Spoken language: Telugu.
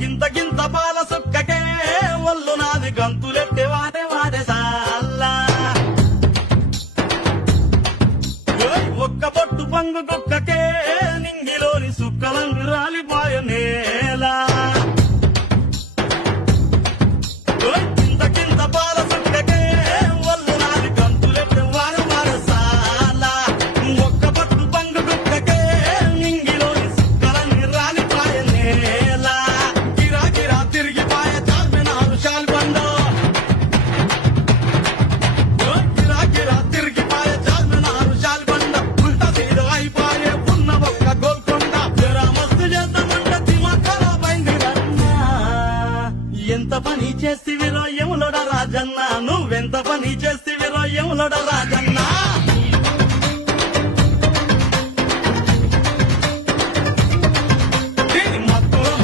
గింత గింత పాల సుక్కకే ఒళ్ళు నాది గంతులెట్టే వాడే సాల్లా ఒక్క పొట్టు పంగు కుక్కకే నింగిలోని సుక్కలంగు రాలిపోయ నేలా గింత గింత పాల సుక్కకే ఒళ్ళు నాది గంతులెట్టే వాడే సాల్లా ఒక్క పొట్టు పంగు కుక్కకే నింగిలోని సుక్కలంగు రాలిపోయ నేలా గిరా గిరా తిరిగిపోయ చార్మినారు శాల్బండో గిరా గిరా తిరిగిపోయ చార్మినారు శాల్బండ ఉల్టా సీదా అయిపోయే ఉన్న ఒక్క గోల్కొండ జరా మస్తు చేద్దామంటే దిమాగ్ ఖరాబ్ అయింది రన్నా ఎంత పని చేస్తివిరో యములోడ రాజన్న నువ్వెంత పని చేస్తివిరో యములోడ రాజన్న